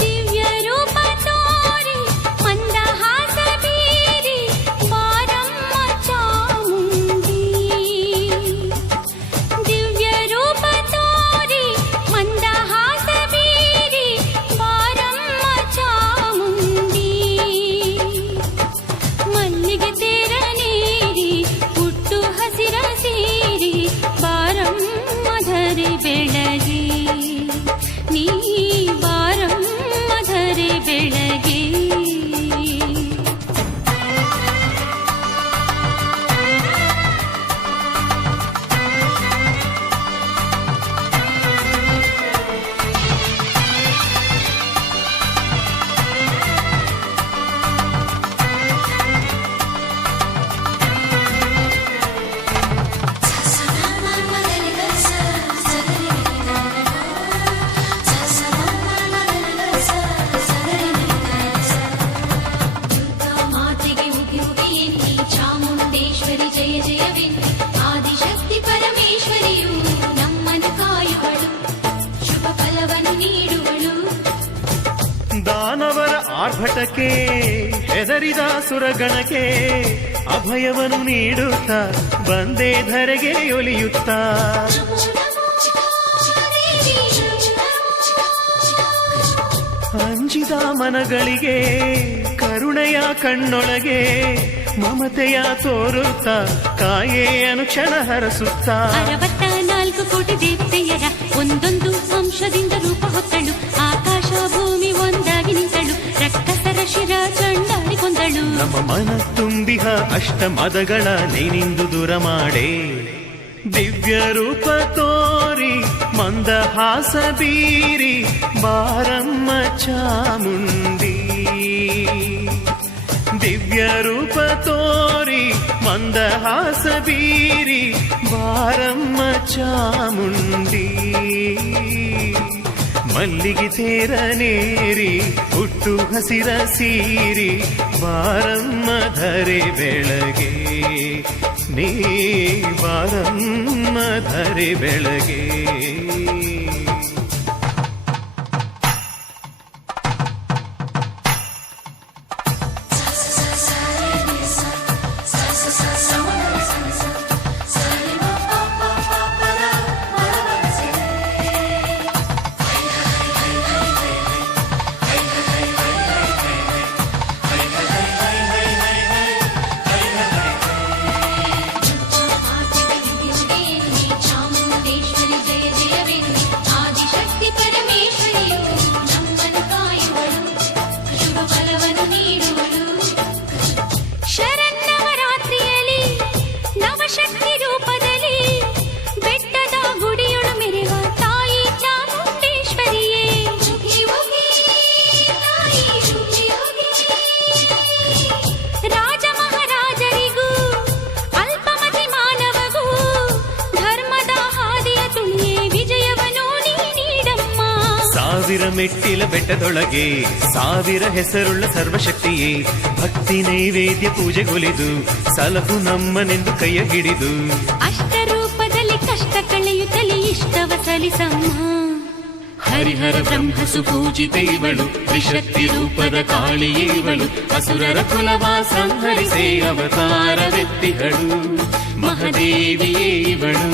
ದಿವ್ಯ ರೂಪ ತೋರಿ ಮಂದಹಾಸ ಬೀರಿ ಬಾರಮ್ಮ ಚಾಮುಂಡಿ. ದಿವ್ಯ ರೂಪ ತೋರಿ ಮಂದಹಾಸ ಬೀರಿ ಬಾರಮ್ಮ ಚಾಮುಂಡಿ. ಮಲ್ಲಿಗೆ ತೇರ ನೀರಿ ಹುಟ್ಟು ಹಸಿರ ಸೀರಿ ಬಾರಮ್ಮ ಧರೆ ಬೆಳಗಿ. ನೀ ಬಾರಮ್ಮ ಧರೆ ಬೆಳಗಿ. ಮಾತೆಗೆ ಉಗಿ ಉಗಿ ಎನ್ನಿ ಚಾಮುಂಡೇಶ್ವರಿ ಜಯ ಜಯವೆನ್ನಿ. ಆದಿಶಕ್ತಿ ಪರಮೇಶ್ವರಿಯು ನಮ್ಮನ್ನು ಕಾಯುವಳು, ಶುಭ ಫಲವನ್ನು ನೀಡುವಳು. ದಾನವರ ಆರ್ಭಟಕ್ಕೆ ಹೆದರಿದ ಸುರಗಣಕ್ಕೆ ಅಭಯವನ್ನು ನೀಡುತ್ತಾ ಬಂದೇ ಧರೆಗೆ ಒಲಿಯುತ್ತಾ. ಅಂಜಿದ ಮನಗಳಿಗೆ ಕರುಣೆಯ ಕಣ್ಣೊಳಗೆ ಮಮತೆಯ ತೋರುತ್ತಾ ಕಾಯೇ ಅನುಕ್ಷಣ ಹರಸುತ್ತಾ. 64 ಕೋಟಿ ದೇವತೆಯರ ಒಂದೊಂದು ಅಂಶದಿಂದ ರೂಪ ಹೊತ್ತಳು. ಆಕಾಶ ಭೂಮಿ ಒಂದಾಗಿ ನಿಂತಳು, ರಕ್ಕಸರ ಶಿರ ಚಂಡಾಡಿ ಕೊಂದಳು. ನಮ್ಮ ಮನ ತುಂಬಿಹ ಅಷ್ಟ ಮದಗಳ ನೀನಿಂದು ದೂರ ಮಾಡೇ. ದಿವ್ಯ ರೂಪ ತೋರಿ ಮಂದಹಾಸ ಬೀರಿ ಬಾರಮ್ಮ ಚಾಮುಂಡಿ. ದಿವ್ಯ ರೂಪ ತೋರಿ ಮಂದಹಾಸ ಬೀರಿ ಬಾರಮ್ಮ ಚಾಮುಂಡಿ. ಮಲ್ಲಿಗೆ ತೇರ ನೇರಿ ಹುಟ್ಟು ಹಸಿರ ಸೀರಿ ಬಾರಮ್ಮ ಧರೆ ಬೆಳಗೆ. ನೀ ಬಾರಮ್ಮ ಧರೆ ಬೆಳಗೆ. ಚಾಮುಂಡೇಶ್ವರಿ ಜಯ ಜಯವೆನ್ನಿ. ಆದಿಶಕ್ತಿ ಪರಮೇಶ್ವರಿಯು ನಮ್ಮನ್ನು ಕಾಯುವಳು, ಶುಭ ಫಲವನ್ನು ನೀಡುವಳು. ಶರನ್ನವರಾತ್ರಿಯಲ್ಲಿ ನವಶಕ್ತಿ ರೂಪದಲ್ಲಿ ಬೆಟ್ಟದ ಗುಡಿಯೊಳು ಮೆರೆವ ತಾಯಿ ಚಾಮುಂಡೇಶ್ವರಿಯೇ. ಉಗಿ ಉಗಿ ತಾಯಿ ಉಗಿ ಉಗಿ. ರಾಜ ಮಹಾರಾಜರಿಗೂ ಅಲ್ಪಮತಿ ಮಾನವಗೂ ಧರ್ಮದ ಹಾದಿಯ ತುಳಿಯೇ ವಿಜಯವನ್ನು ನೀ ನೀಡಮ್ಮ. ಸಾವಿರ ಮೆಟ್ಟಿಲ ಬೆಟ್ಟದೊಳಗೆ ಸಾವಿರ ಹೆಸರುಳ್ಳ ಸರ್ವಶಕ್ತಿಯೇ. ಭಕ್ತಿ ನೈವೇದ್ಯ ಪೂಜೆಗೊಲಿದು ಸಲಹು ನಮ್ಮನೆಂದು ಕೈಯ ಹಿಡಿದು. ಅಷ್ಟರೂಪದಲ್ಲಿ ಕಷ್ಟ ಕಳೆಯುತ್ತಲೇ ಇಷ್ಟವ ಸಲಿಸಮ್ಮ. ಹರಿಹರ ಬ್ರಹ್ಮ ಸುಪೂಜಿತೆ ಇವಳು, ತ್ರಿಶಕ್ತಿ ರೂಪದ ಕಾಳಿಯೇ ಇವಳು. ಅಸುರರ ಕುಲವ ಸಂಹರಿಸೇ ಅವತಾರವೆತ್ತಿಹಳು, ಮಹಾದೇವಿಯೇ ಇವಳು.